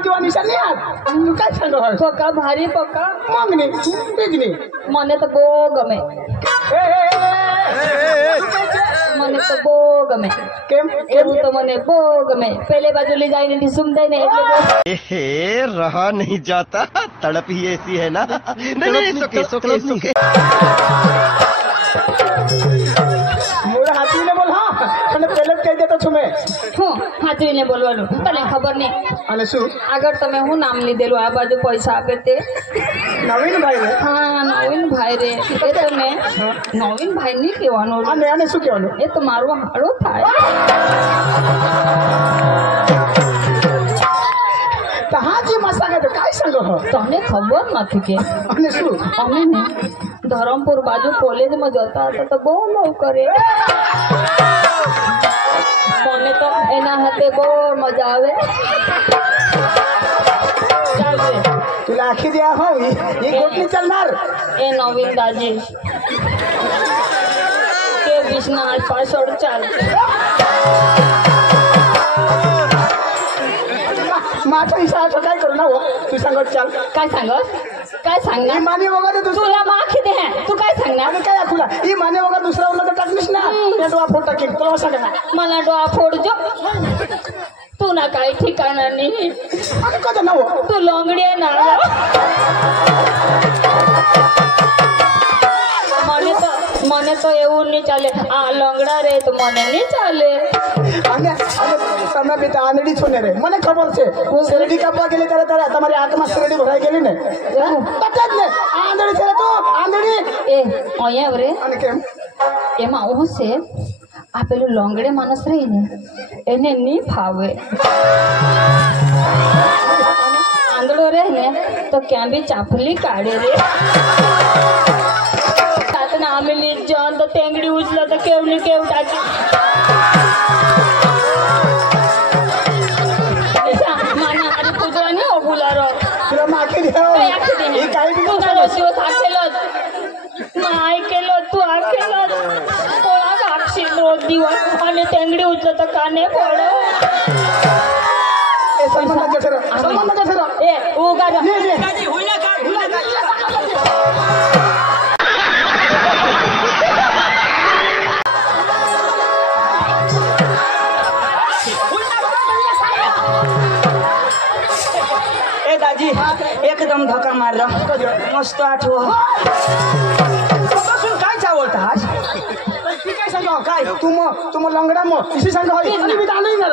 जीवा निशानी तू काय सांग पक्का भारी पक्का मागणी बिगनी મને તો બહુ ગમે મને તો બહુ ગમે કેમ એવું તો મને બહુ ગમે પેલે બાજુ લઈ જઈને ઢીસુમ દઈને એટલે ए रहा नहीं जाता तड़प ही ऐसी है ना नहीं नहीं सुके सुके सुके मोला हाथी ने बोल हां અને પેલે જ કહી દેતો છું મેં હું હાચવીને બોલવાનું તને ખબર નહીં અને શું આગળ તમે હું નામ લીધેલું આ બાજુ પૈસા આપે તે નવીન ભાઈ રે હા નવીન ભાઈ રે એ તમે નવીન ભાઈ નહીં કહેવાનું અને આને શું કહેવાનું એ તો મારો હાડો થાય તો હાજી મસાકે તો કાઈ સંગ હો તમને ખબર નથી કે અને શું અમે ને ધરમપુર બાજુ કોલેજમાં જતા હતા તો બહુ લવ કરે મને તો એના હાથે બહુ મજા આવે तुला आखी द्या हो ही गोटली चालणार એ નવીન દાજી કે વિશ્વનાથ પાછળ ચાલ माझा इशारा काय करू ना हो तू सांगत चाल काय सांगत काय सांगणार ही माने वगैरे दुसरा तुला माखी दे तू काय सांगणार आणि काय तुला ही माने वगैरे दुसरा उरला तर टाकलीस ना या डोळा फोड टाकीन तुला सांगा ना मला डोळा फोडजो तू ना काही ठिकाणा नाही आणि कधी ना हो तू लोंगडी आहे ना મને તો એવું નહીં ચાલે આ લંગડા રે તો મને નહીં ચાલે અને તમે બેટા આંધળી છો ને રે મને ખબર છે શેરડી કાપવા ગયેલી ત્યારે તમારી આંખમાં શેરડી ભરાઈ ગયેલી ને બતા જ ને આંધળી છે તો આંધળી એ અહીંયા રે અને કેમ એમાં હું છે આ પેલું લોંગડે માણસ રહી ને એને નહીં ફાવે આંધળો રહે ને તો ક્યાં બી ચાફલી કાઢે રે आम्ही जॉन तर तेंगडी उचलं तर केवली केव टाकी माना अरे कुत्रा नाही हो बुलारो तुला मागे द्या हे काही बी तुझा रोज दिवस आखेलो माय केलो तू आखेलो कोणा आखशील रोज दिवस आणि तेंगडी उचलं तर काने पड ए उगा दाजी एकदम धक्का मारला मस्त आठव काय चावलता आज काय सांगा काय तुम लंगडा मग किसी सांगा होय आणि मी दांडू येणार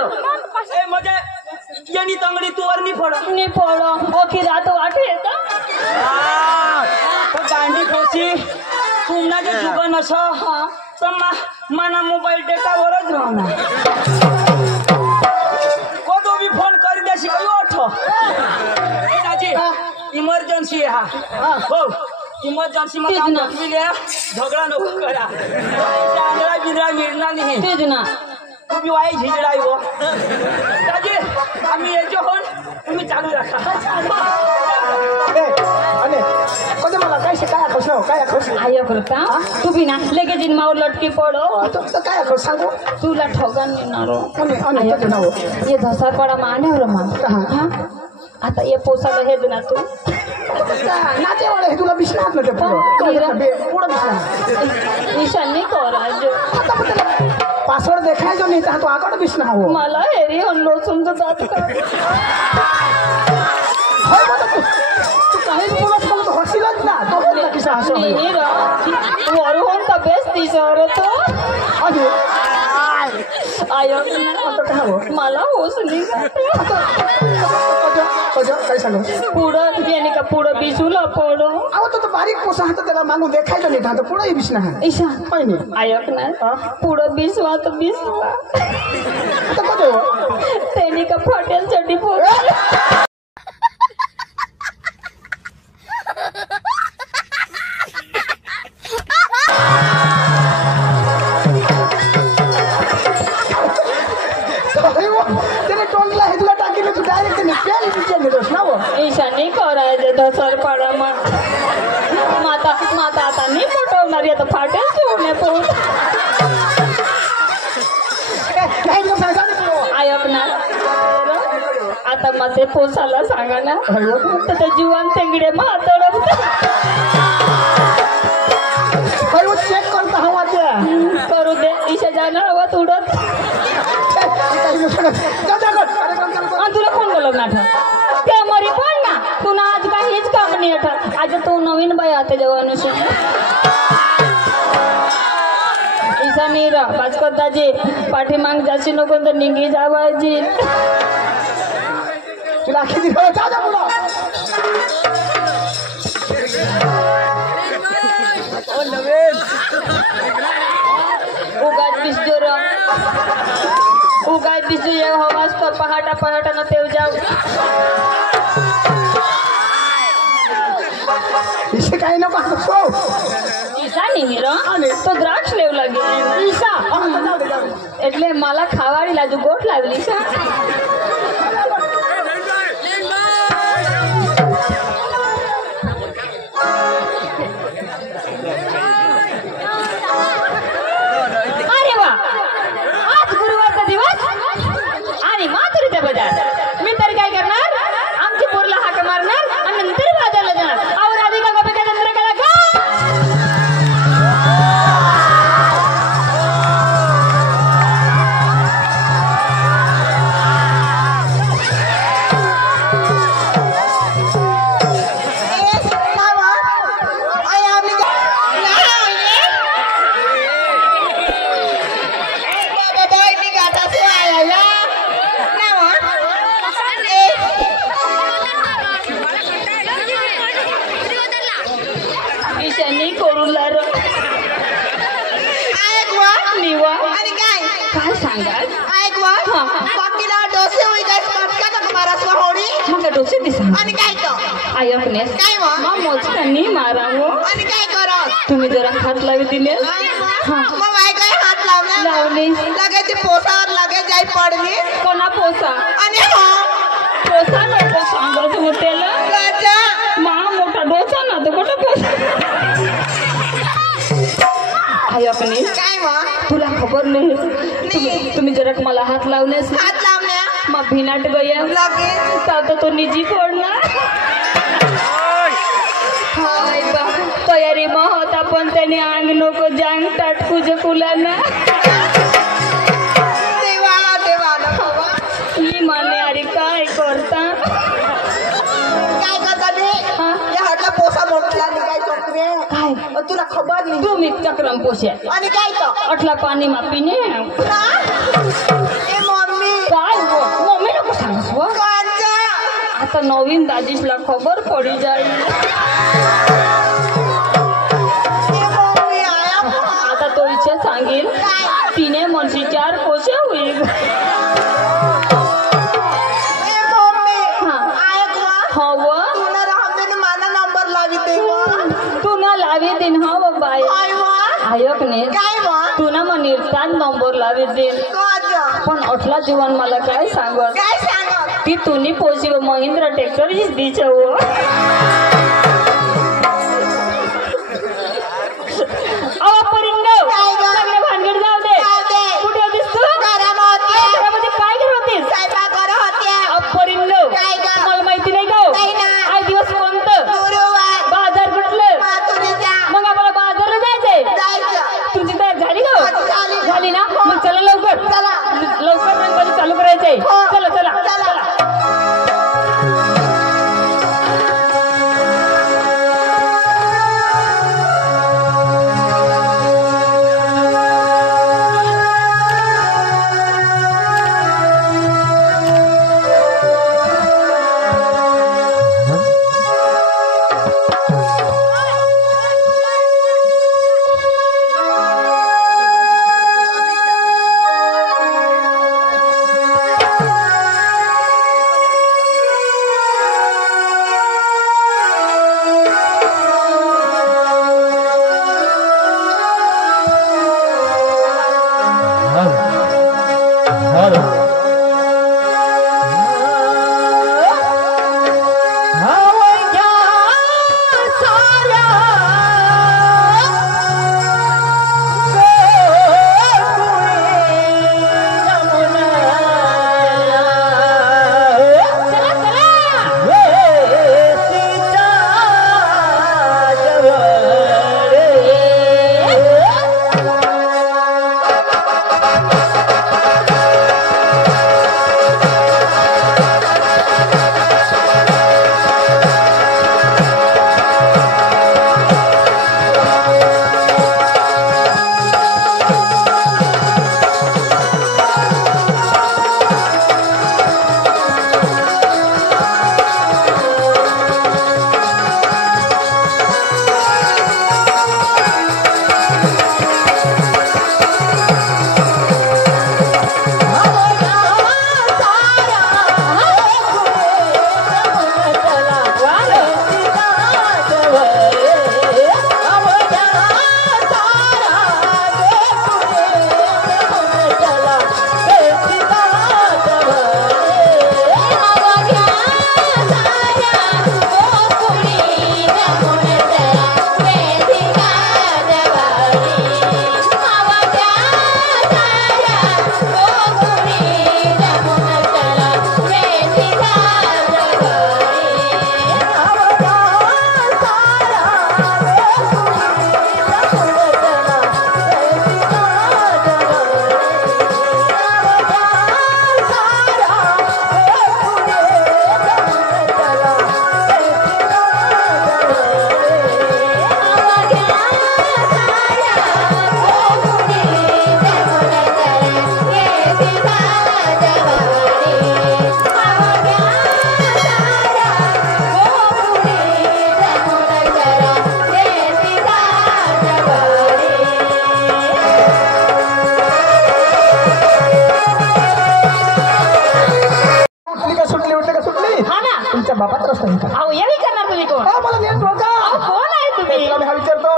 ए मजे येनी तंगडी तू वर नाही पडो ओके रात वाटे येता तो दांडी कोसी तुमना जे जुगन असो तर मना मोबाईल डेटा वरच राहणार कोदो भी फोन कर देशी कयो ओठो इमर्जन्सी है हो इमर्जन्सी में काम रखवी ले झगड़ा नको करा आंधळा बिंद्रा मिळणार नाही तेच ना तुम्ही वाई झिजडाई हो दाजी आम्ही येतो होन तुम्ही चालू राखा आणि कधी मला काय शिकाय काय खोस आयो करता तू भी ना लेके दिन मावर लटकी पडो तो काय खोस सांगू तुला ठगन येणारो आणि नाव ये धसारपाडा माने रे मा हां आता ये पोसाला हे ना तू नाते वाले हे तुला बिस्नात नते पुढं बिस्नात निशान नहीं कराज पासवर्ड देखाय जो नहीं ता तो आकड बिस्ना हो मला हेरी हल्लो समजा जात का होय मत तू काही बोलत मग तो हसिलच ना तो बोलला किसा हसो नहीं रा वरुण का बेस्ट दिसर तो अरे आयो मला होस नाही काय सांगू पुढं याने का पुढं बिजूला पडो अहो तो बारीक पोसा हात त्याला मागून देखायचं नाही तर पुढे बिसना ईशा पहिने आयक ना पुढं बिसवा तर बिसवा आता कतो त्याने का फाटेल चड्डी पोड ईशा नहीं करायचे धसरपाडा माता आता नहीं पटवणार आता फाटेल ठेवणे पोट आयक ना आता मग ते पोसाला सांगा ना अयो. तर ते जीवन तेंगडे मग तडपत अयो, चेक करता हवा त्या करू दे ईशा जाणार हवात उडत आणि तुला कोण बोलव ना त्या मरी पण ना तुला आज काहीच काम नाही आठवत आज तू नवीन बाई आता जेव्हा अनुषी ईशा मीरा भास्कर दाजी पाठीमाग जाशी नको तर निघी जावायची तुला किती वेळ जा जा पुढं. उगाच बिसजो र उगाच बिसजो ये हवास तो पहाटा पहाटा न तेव जाऊ इसे काही नको असो. ईशा नाही र तो द्राक्ष लेव लागे ईशा हा, जाऊ दे, जाऊ दे. એટલે માલા ખાવાડી લાજુ ગોટ લાવેલી છે अरे वा आज गुरुवारचा दिवस आणि माथुरीचा बाजार मी तर काय करणार आमची पोरला हाक मारणार आणि नंतर बाजारला जाणार अहो राधिका गोपिका चंद्रकला गा ईशानी करून लार निवा आणि काय काय सांगा ऐक वा हा. बाकीला डोसे होई काय पटका का मारा स्वा होडी मग डोसे दिसा आणि काय तो आयकनेस काय वा मग मोजकांनी मारावं आणि काय करत तुम्ही जरा हात लावी दिले हा. मग वाय काय हात लावला लावली लगे ती पोसावर लगे जाई पडली कोणा पोसा आणि हो पोसा नको सांगत होतेला गजा मा मोठा डोसा ना तो कुठं पोसा आयकने काय वा तुला खबर नाही तुम्ही जरा मला हात लावलेस हात लावल्या मग भिनाट गया लगे तर तो निजी फोडणार हाय बा तयारी मग होता पण त्याने अंग नको जांग टाटकू जकुलाना देवा देवा नवा ही माने अरे काय करता काय करता रे हा? या हटला पोसा मोठला आणि काय करतो रे काय तुला खबर नाही तुम्ही चक्रम पोसे आणि काय तो अठला पाणी मापीने ना ए मम्मी काय हो मम्मी नको सांगस हो गजा आता नवीन दाजीसला खबर पडी जाईल ए मम्मी आया आता तो इच्छा सांगेल तिने मनशी 4 कोशे होईल ए मम्मी हा. ऐक वा हवं तुला रामदेने माझा नंबर लावी दे वा तू ना लावी दिन हवं बाय काय वा आयक ने काय वा तू ना मग निर्तान नंबर लावी दिन गजा पण अठला जीवन मला काय सांगत काय सांगत ती तुनी पोशी महिंद्रा ट्रॅक्टर दिच हो काय ग? भानगड जाऊ दे जाऊ दे. कुठे होतीस तू घरामध्ये घरामध्ये काय करत होतीस स्वयंपाक करत होत्या अपरिंद काय ग? मला माहिती नाही का नाही ना. आज दिवस कोणतं गुरुवार बाजार कुठलं माथुरीचा मग आम्हाला बाजारला जायचंय जायचं तुमची तयार झाली का झाली. झाली ना मग चला लवकर चला. लवकर रंगोली चालू करायचंय हो. चला चला चला. का सुटली हा ना. तुमच्या बापात रस्ता आहे का अहो यावी करणार तुम्ही कोण हो, मला नीट बोल का अहो, कोण आहे तुम्ही तुला मी हा विचारतो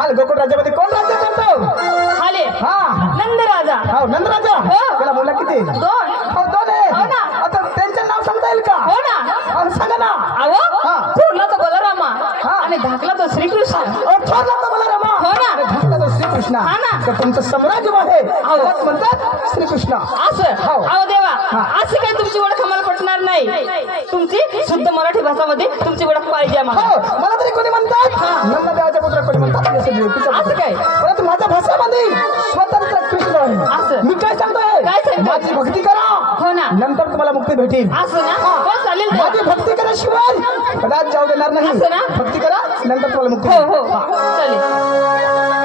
हाल गोकुळ राज्यामध्ये कोण राज्य करतो आले हा नंदराजा हो नंदराजा हो. त्याला मुलं किती दोन हो दोन आहे हो ना. आता त्यांचं नाव सांगता येईल का हो ना हो, सांगा ना अहो हा. थोरला तो बलरामा हा. आणि धाकला तो श्रीकृष्ण अहो, थोरला तो मला रमा हो ना. आणि धाकटा तो श्रीकृष्ण हा ना. तर तुमचं साम्राज्य आहे हो. त्यात म्हणतात श्रीकृष्ण असं हो. अहो देवा हा. असं काही तुमची ओळख आम्हाला पटणार नाही तुमची शुद्ध मराठी भाषामध्ये तुमची ओळख पाहिजे आम्हाला हो मला तरी कोणी म्हणतात नंददेवाच्या पुत्र कोणी म्हणतात हे सगळे तुझ्या असं पुत्र. काय? परंतु माझ्या भाषेमध्ये स्वतंत्र कृष्ण आहे असं. मी काय सांगतोय काय सांगतोय? माझी भक्ती करा हो ना. नंतर तुम्हाला मुक्ती भेटेल असं ना हो चालेल देवा. माझी भक्ती कराशिवाय कदाच जाऊ देणार नाही असं ना? भक्ती करा नंतर तुम्हाला मुक्ती हो भेटेल. हो चालेल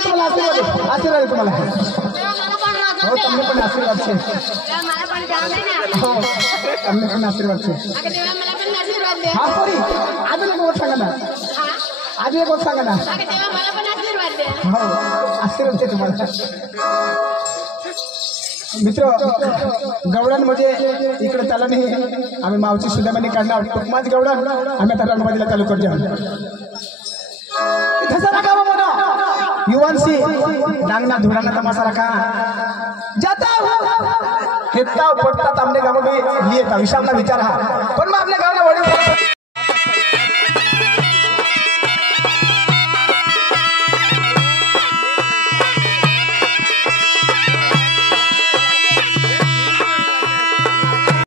आशीर्वाद आहे तुम्हाला हो તમને પણ આશીર્વાદ છે हो તમને પણ આશીર્वाद છે હા પોરી આજે એક વાત सांगा ना आज एक गोष्ट सांगा ना हो आशीर्वाद आहे तुम्हाला मित्र गवळण म्हणजे इकडे त्याला नाही आम्ही मावची सुद्धा काढणार माझ गवळण आम्ही आता रणबाजीला चालू करतो धसा का म्हणा युवांशी नांगना धुराना तमाशा रखा जाता हेता पडतात आपल्या गावामध्ये लिहिता विषामना विचार हा पण मग आपल्या गावाला वडील